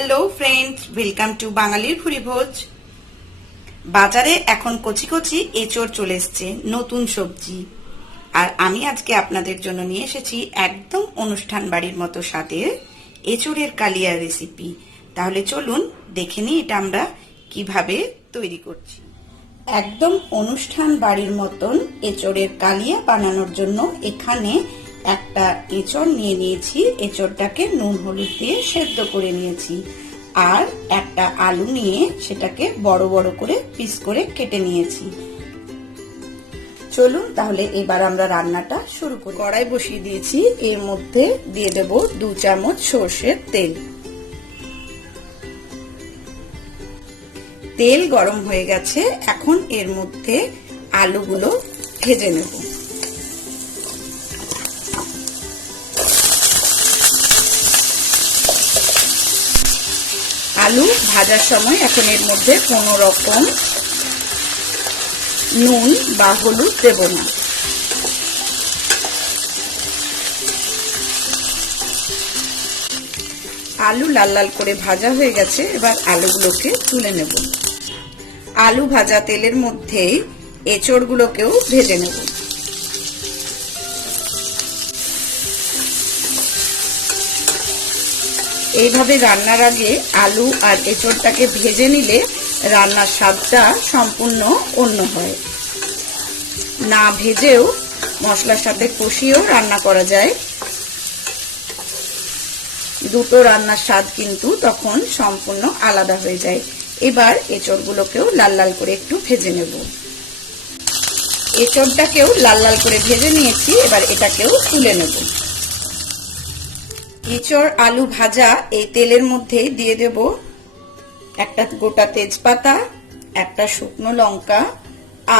Hello friends, welcome to बांगालिर भुरिभोज। বাজারে এখন কচি কচি এঁচড় চলে এসেছে, নতুন সবজি। আর আমি আজকে আপনাদের জন্য নিয়ে এসেছি একদম অনুষ্ঠান বাড়ির মতো স্বাদের এঁচড়ের কালিয়া রেসিপি। তাহলে চলুন দেখে নিই এটা আমরা কিভাবে তৈরি করছি। একদম অনুষ্ঠান বাড়ির মতন এঁচড়ের কালিয়া বানানোর জন্য এখানে একটা এঁচড় নিয়ে নিয়েছি। এঁচড়টাকে নুন হলুদ দিয়ে সেদ্ধ করে নিয়েছি। আর একটা আলু নিয়ে সেটাকে বড় বড় করে পিস করে কেটে নিয়েছি। চলুন তাহলে এবার আমরা রান্নাটা শুরু করি। কড়াই বসিয়ে দিয়েছি, এর মধ্যে দিয়ে দেব 2 চামচ সরষের তেল। তেল গরম হয়ে গেছে, এখন এর মধ্যে আলুগুলো ভেজে নেব। আলু ভাজার সময় এখন এর মধ্যে কোনো রকম নুন বা হলুদ দেব না। আলু লাল লাল করে ভাজা হয়ে গেছে, এবার আলুগুলোকে তুলে নেব। আলু ভাজা তেলের মধ্যে এঁচড়গুলোকেও ভেজে নেব। এইভাবে রান্নার আগে আলু আর এঁচড়টাকে ভেজে নিলে রান্নার স্বাদটা সম্পূর্ণ অন্য হয়। না ভেজেও মশলার সাথে কষিয়েও রান্না করা যায়। দুটো রান্নার স্বাদ কিন্তু তখন সম্পূর্ণ আলাদা হয়ে যায়। এবার এঁচড়গুলোকেও লাল লাল করে একটু ভেজে নেব। এঁচড়টাকেও লাল লাল করে ভেজে নিয়েছি, এবার এটাকেও তুলে নেব। এঁচড় আলু ভাজা এই তেলের মধ্যে দিয়ে দেব একটা গোটা তেজপাতা, একটা শুকনো লঙ্কা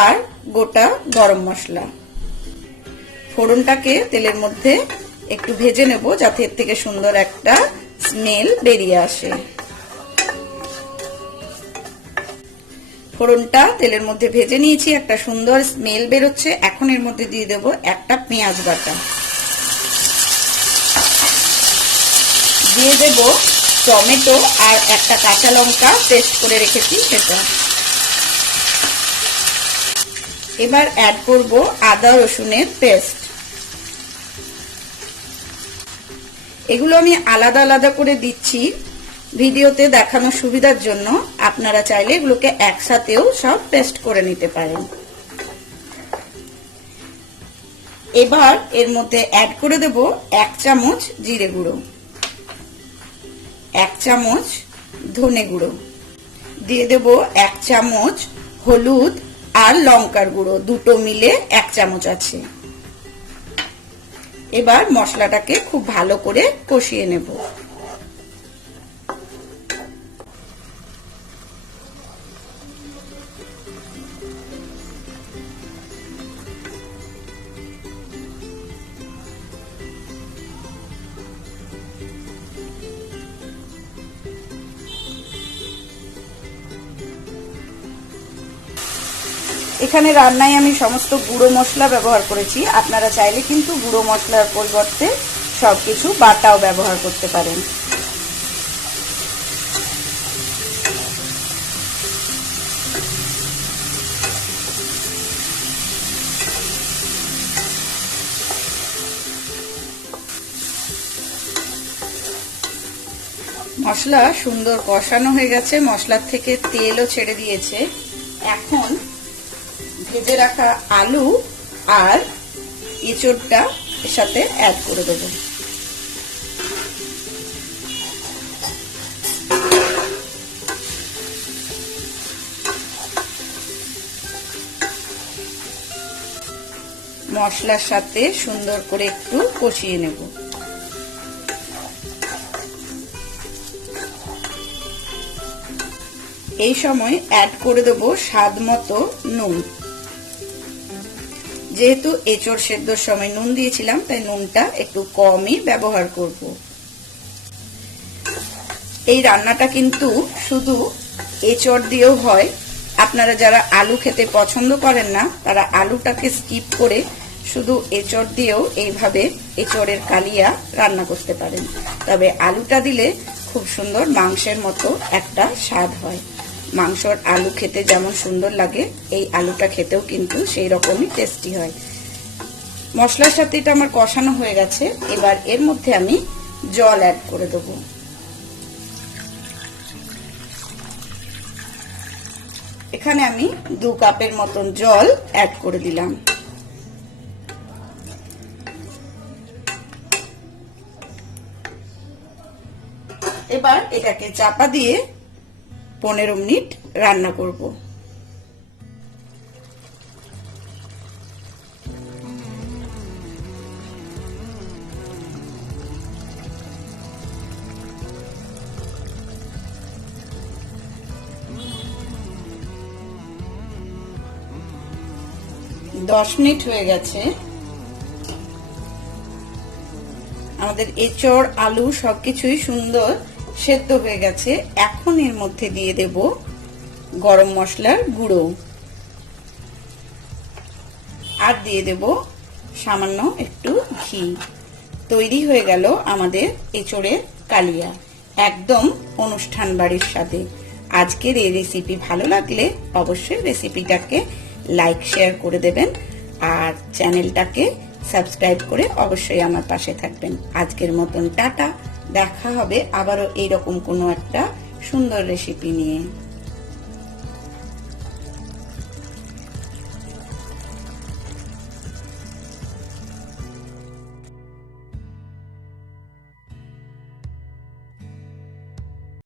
আর গোটা গরম মশলা। ফোড়নটাকে তেলের মধ্যে একটু ভেজে নেব যাতে এর থেকে সুন্দর একটা স্মেল বেরিয়ে আসে। ফোড়নটা তেলের মধ্যে ভেজে নিয়েছি, একটা সুন্দর স্মেল বেরোচ্ছে। এখন এর মধ্যে দিয়ে দেব একটা পেঁয়াজ বাটা, দিয়ে দেব টমেটো আর একটা কাঁচা লঙ্কা পেস্ট করে রেখেছি সেটা। এবার অ্যাড করব আদা রসুনের পেস্ট। এগুলো আমি আলাদা আলাদা করে দিচ্ছি ভিডিওতে দেখানোর সুবিধার জন্য। আপনারা চাইলে এগুলোকে একসাথেও সব পেস্ট করে নিতে পারেন। এবার এর মধ্যে অ্যাড করে দেব 1 চামচ জিরে গুঁড়ো, 1 চামচ ধনে গুঁড়ো, দিয়ে দেব 1 চামচ হলুদ আর লঙ্কার গুঁড়ো, দুটো মিলে 1 চামচ আছে। এবার মশলাটাকে খুব ভালো করে কষিয়ে নেব। এখানে রান্নায় আমি সমস্ত গুঁড়ো মশলা ব্যবহার করেছি। আপনারা চাইলে কিন্তু গুঁড়ো মশলার পরিবর্তে সবকিছু বাটাও ব্যবহার করতে পারেন। মশলা সুন্দর কষানো হয়ে গেছে, মশলার থেকে তেলও ছেড়ে দিয়েছে। এখন ভেজে রাখা আলু আর এঁচড়টা এর সাথে অ্যাড করে দেব। মশলার সাথে সুন্দর করে একটু কষিয়ে নেব। এই সময় অ্যাড করে দেব স্বাদ মতো নুন। যেহেতু এঁচড় সেদ্ধর সময় নুন দিয়েছিলাম, তাই নুনটা একটু কমই ব্যবহার করব। এই রান্নাটা কিন্তু শুধু এঁচড় দিয়েও হয়। আপনারা যারা আলু খেতে পছন্দ করেন না তারা আলুটাকে স্কিপ করে শুধু এঁচড় দিয়েও এইভাবে এঁচড়ের কালিয়া রান্না করতে পারেন। তবে আলুটা দিলে খুব সুন্দর মাংসের মতো একটা স্বাদ হয়। মাংসর আলু খেতে যেমন সুন্দর লাগে, এই আলুটা খেতেও কিন্তু সেই রকমই টেস্টি হয়। মশলার সাথে এটা আমার কষানো হয়ে গেছে। এবার এর মধ্যে আমি জল অ্যাড করে দেবো। এখানে আমি 2 কাপের মতন জল অ্যাড করে দিলাম। এবার এটাকে চাপা দিয়ে 15 মিনিট রান্না করব। দশ মিনিট হয়ে গেছে। আমাদের এঁচড় আলু সবকিছুই সুন্দর সেদ্ধ হয়ে গেছে। এখন এর মধ্যে দিয়ে দেব গরম মশলার গুঁড়ো আর দিয়ে দেব সামান্য একটু ঘি। তৈরি হয়ে গেল আমাদের এঁচড়ের কালিয়া, একদম অনুষ্ঠান বাড়ির স্বাদে। আজকের এই রেসিপি ভালো লাগলে অবশ্যই রেসিপিটাকে লাইক শেয়ার করে দেবেন আর চ্যানেলটাকে সাবস্ক্রাইব করে অবশ্যই আমার পাশে থাকবেন। আজকের মতন টাটা, দেখা হবে আবারও এইরকম কোনো একটা সুন্দর রেসিপি নিয়ে।